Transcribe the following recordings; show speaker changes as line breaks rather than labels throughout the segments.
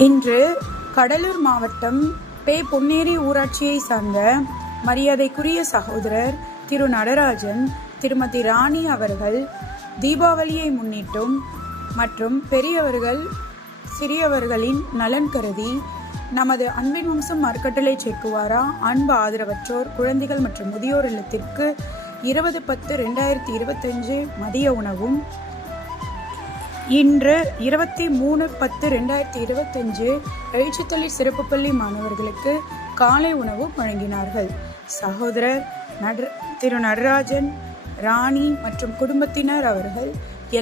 இன்று கடலூர் மாவட்டம் பே பொன்னேரி ஊராட்சியை சார்ந்த மரியாதைக்குரிய சகோதரர் திரு நடராஜன் திருமதி ராணி அவர்கள் தீபாவளியை முன்னிட்டும் மற்றும் பெரியவர்கள் சிறியவர்களின் நலன் கருதி நமது அன்பின் வம்சம் அறக்கட்டளை செக்குவாரா அன்பு ஆதரவற்றோர் குழந்தைகள் மற்றும் முதியோர் இல்லத்திற்கு இருபது பத்து ரெண்டாயிரத்தி இருபத்தஞ்சு மதிய உணவும் இன்று இருபத்தி மூணு பத்து ரெண்டாயிரத்தி இருபத்தஞ்சு எழுச்சித்தொழில் சிறப்பு பள்ளி மாணவர்களுக்கு காலை உணவு வழங்கினார்கள். சகோதரர் நட திரு நடராஜன் ராணி மற்றும் குடும்பத்தினர் அவர்கள்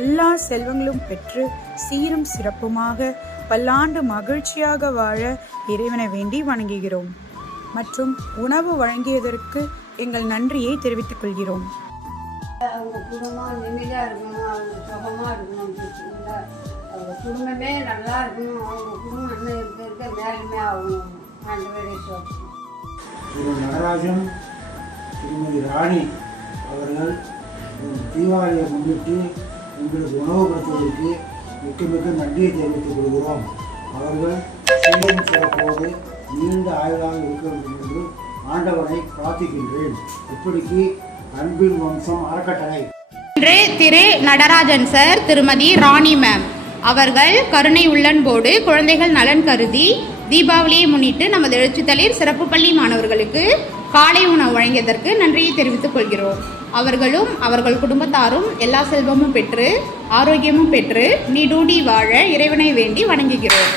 எல்லா செல்வங்களும் பெற்று சீரும் சிறப்புமாக பல்லாண்டு மகிழ்ச்சியாக வாழ இறைவனை வேண்டி வணங்குகிறோம். மற்றும் உணவு வழங்கியதற்கு எங்கள் நன்றியை தெரிவித்துக் கொள்கிறோம்.
அவங்க குடும்பம் நிம்மதியாக இருக்கணும் அவங்க சுகமாக இருக்கணும் அப்படின்னா அவங்க குடும்பமே நல்லா இருக்கணும். அவங்க குடும்பம் இன்னும் இருக்க இருக்க மேலுமே ஆகணும் ரெண்டு பேரையும் சொல்லுவோம்
திரு நடராஜன் திருமதி ராணி அவர்கள் தீபாவளியை முன்னிட்டு எங்களுக்கு உணவு கொடுத்ததற்கு மிக்க மிக்க நன்றியை தெரிவித்துக் கொள்கிறோம். அவர்கள் சீரும் சிறப்போடு நீண்ட ஆயுளாக இருக்க வேண்டும் என்று ஆண்டவனை பிரார்த்திக்கின்றேன். இப்படிக்கு அன்பின் வம்சம் அறக்கட்டளை.
இன்று திரு நடராஜன் சார் திருமதி ராணி மேம் அவர்கள் கருணை உள்ளன்போடு குழந்தைகள் நலன் கருதி தீபாவளியை முன்னிட்டு நமது எழுச்சித்தளிர் சிறப்பு பள்ளி மாணவர்களுக்கு காலை உணவு வழங்கியதற்கு நன்றியை தெரிவித்துக் கொள்கிறோம். அவர்களும் அவர்கள் குடும்பத்தாரும் எல்லா செல்வமும் பெற்று ஆரோக்கியமும் பெற்று நீடூடி வாழ இறைவனை வேண்டி வணங்குகிறோம்.